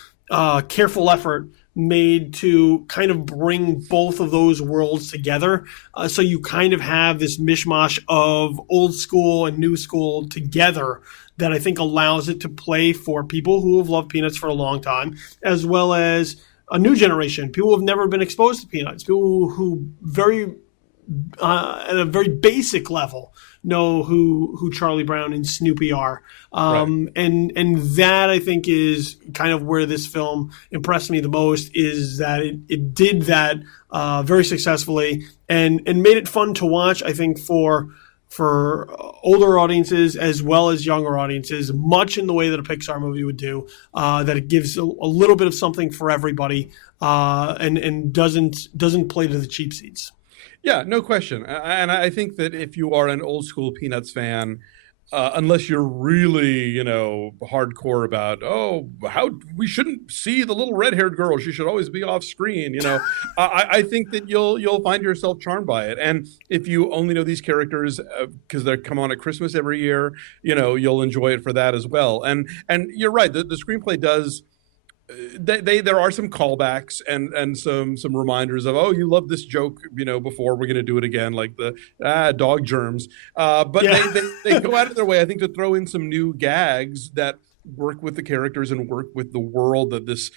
careful effort made to kind of bring both of those worlds together. So you kind of have this mishmash of old school and new school together that I think allows it to play for people who have loved Peanuts for a long time, as well as a new generation, people who have never been exposed to Peanuts, people who very at a very basic level know who Charlie Brown and Snoopy are. Right. And that, I think, is kind of where this film impressed me the most, is that it did that very successfully and made it fun to watch, I think, for older audiences as well as younger audiences, much in the way that a Pixar movie would do, that it gives a little bit of something for everybody, and doesn't play to the cheap seats. Yeah, no question. And I think that if you are an old school Peanuts fan, unless you're really, you know, hardcore about, oh, how we shouldn't see the little red-haired girl, she should always be off screen, you know, I think that you'll find yourself charmed by it. And if you only know these characters because they come on at Christmas every year, you know, you'll enjoy it for that as well. And you're right, the screenplay does. There are some callbacks and some reminders of, oh, you love this joke, you know, before, we're going to do it again, like the dog germs. But Yeah. they go out of their way, I think, to throw in some new gags that work with the characters and work with the world that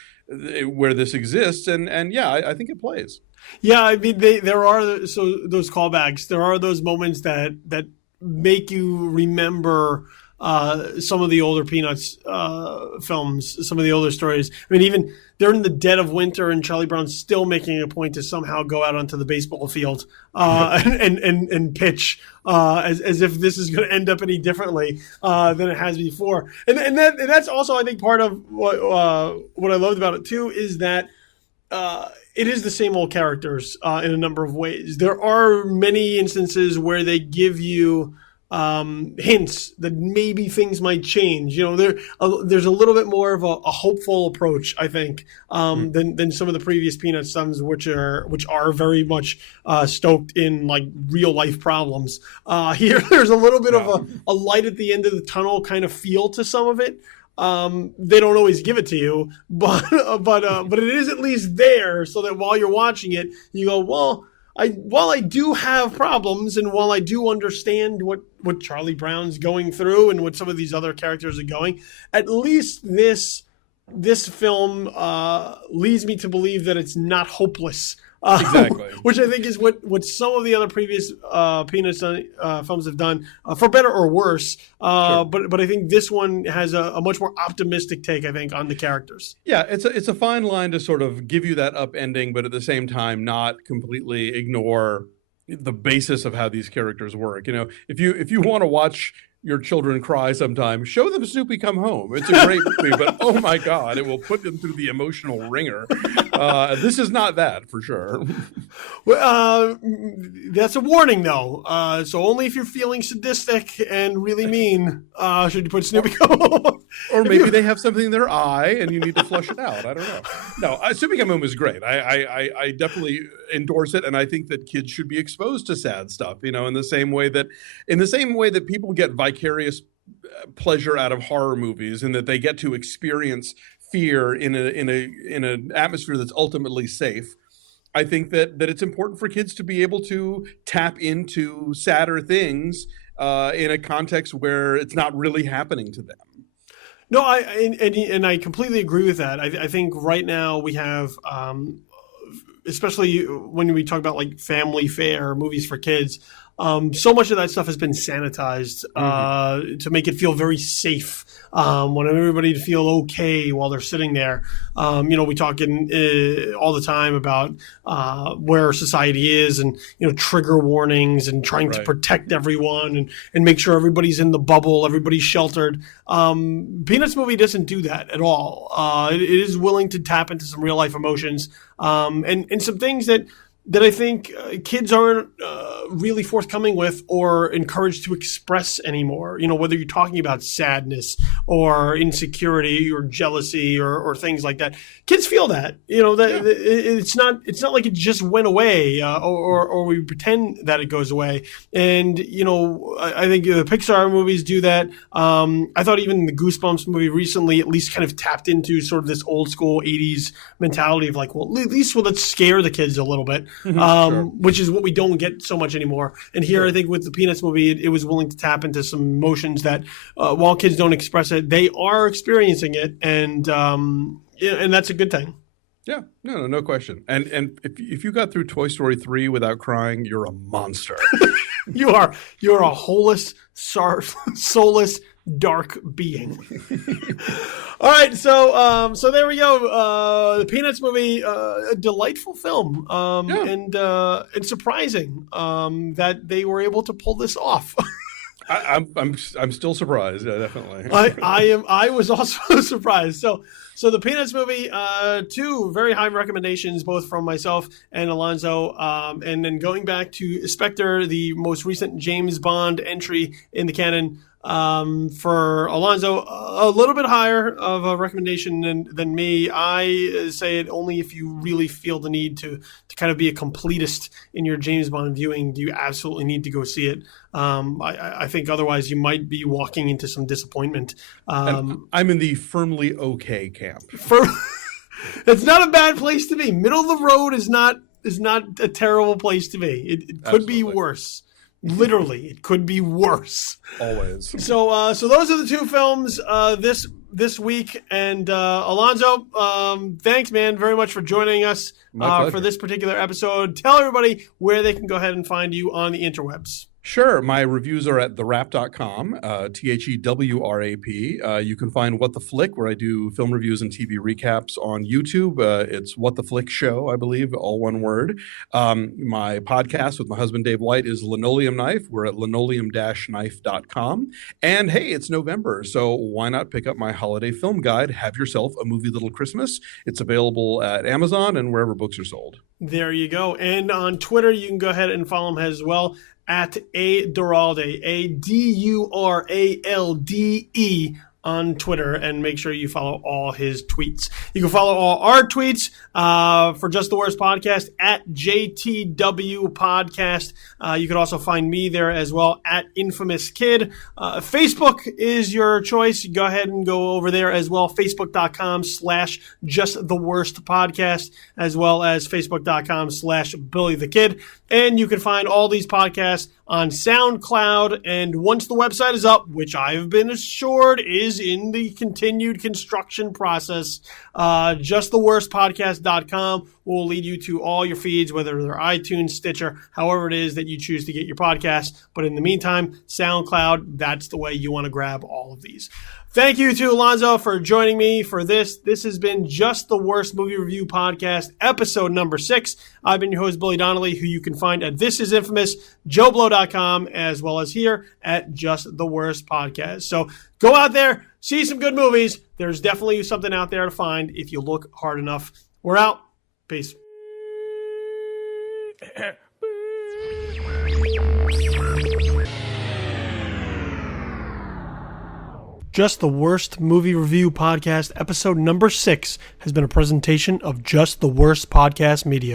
where this exists. And yeah, I think it plays. Yeah, I mean, there are those callbacks. There are those moments that make you remember some of the older Peanuts films, some of the older stories. I mean, even they're in the dead of winter, and Charlie Brown's still making a point to somehow go out onto the baseball field and pitch as if this is going to end up any differently than it has before. And that's also, I think, part of what I loved about it too, is that it is the same old characters in a number of ways. There are many instances where they give you hints that maybe things might change. You know, there's a little bit more of a hopeful approach, I think, than some of the previous Peanuts films, which are very much stoked in like real life problems. Here, there's a little bit of a light at the end of the tunnel kind of feel to some of it. They don't always give it to you, but it is at least there, so that while you're watching it, you go, well, while I do have problems, and while I do understand what Charlie Brown's going through and what some of these other characters are going, at least this film leads me to believe that it's not hopeless. Exactly. Which I think is what some of the other previous Peanuts films have done, for better or worse. Sure. But I think this one has a much more optimistic take, I think, on the characters. Yeah, it's a fine line to sort of give you that upending, but at the same time not completely ignore the basis of how these characters work. You know, if you want to watch your children cry sometime, show them Snoopy Come Home. It's a great movie, but oh my God, it will put them through the emotional ringer. This is not that, for sure. Well, that's a warning, though. So only if you're feeling sadistic and really mean should you put Snoopy Come Home. Or maybe they have something in their eye and you need to flush it out. I don't know. No, Snoopy Come Home is great. I definitely endorse it, and I think that kids should be exposed to sad stuff. You know, in the same way that people get vicarious pleasure out of horror movies, and that they get to experience fear in an atmosphere that's ultimately safe. I think that it's important for kids to be able to tap into sadder things in a context where it's not really happening to them. No, I completely agree with that. I think right now we have especially when we talk about like family fare movies for kids, so much of that stuff has been sanitized to make it feel very safe. Want everybody to feel okay while they're sitting there. We talk all the time about where society is, and trigger warnings, and trying to protect everyone and make sure everybody's in the bubble, everybody's sheltered. Peanuts movie doesn't do that at all. It is willing to tap into some real life emotions and some things that I think kids aren't really forthcoming with or encouraged to express anymore. Whether you're talking about sadness or insecurity or jealousy or things like that, kids feel that. It's not like it just went away or we pretend that it goes away. And I think the Pixar movies do that. I thought even the Goosebumps movie recently at least kind of tapped into sort of this old school 80s mentality of like, well, at least let's scare the kids a little bit. Which is what we don't get so much anymore. And here, I think with the Peanuts movie, it was willing to tap into some emotions that, while kids don't express it, they are experiencing it, and that's a good thing. Yeah, no question. And if you got through Toy Story 3 without crying, you're a monster. You're a holeless, soulless, dark being. All right, so there we go. The Peanuts movie, a delightful film, and surprising that they were able to pull this off. I'm still surprised. Yeah, definitely. I was also surprised. So the Peanuts movie, 2 very high recommendations, both from myself and Alonso. And then going back to Spectre, the most recent James Bond entry in the canon. For Alonso, a little bit higher of a recommendation than me. I say it only if you really feel the need to kind of be a completist in your James Bond viewing. Do you absolutely need to go see it? I think otherwise you might be walking into some disappointment. I'm in the firmly okay camp. It's not a bad place to be. Middle of the road is not a terrible place to be. It could be worse. Literally, it could be worse. Always. So those are the 2 films this week. And Alonso, thanks, man, very much for joining us for this particular episode. Tell everybody where they can go ahead and find you on the interwebs. Sure. My reviews are at therwrap.com, THEWRAP. You can find What the Flick, where I do film reviews and TV recaps on YouTube. It's What the Flick Show, I believe, all one word. My podcast with my husband, Dave White, is Linoleum Knife. We're at linoleum-knife.com. And hey, it's November, so why not pick up my holiday film guide, Have Yourself a Movie Little Christmas? It's available at Amazon and wherever books are sold. There you go. And on Twitter, you can go ahead and follow him as well, at A Duralde, ADURALDE on Twitter, and make sure you follow all his tweets. You can follow all our tweets for Just the Worst Podcast at JTW Podcast. You can also find me there as well at Infamous Kid. Facebook is your choice. Go ahead and go over there as well. Facebook.com/Just the Worst Podcast, as well as Facebook.com/Billy the Kid. And you can find all these podcasts on SoundCloud. And once the website is up, which I've been assured is in the continued construction process, justtheworstpodcast.com will lead you to all your feeds, whether they're iTunes, Stitcher, however it is that you choose to get your podcast. But in the meantime, SoundCloud, that's the way you want to grab all of these. Thank you to Alonso for joining me for this. This has been Just the Worst Movie Review Podcast, episode number 6. I've been your host, Billy Donnelly, who you can find at This Is Infamous, JoeBlow.com, as well as here at Just the Worst Podcast. So go out there, see some good movies. There's definitely something out there to find if you look hard enough. We're out. Peace. Just the Worst Movie Review Podcast, episode number 6, has been a presentation of Just the Worst Podcast Media.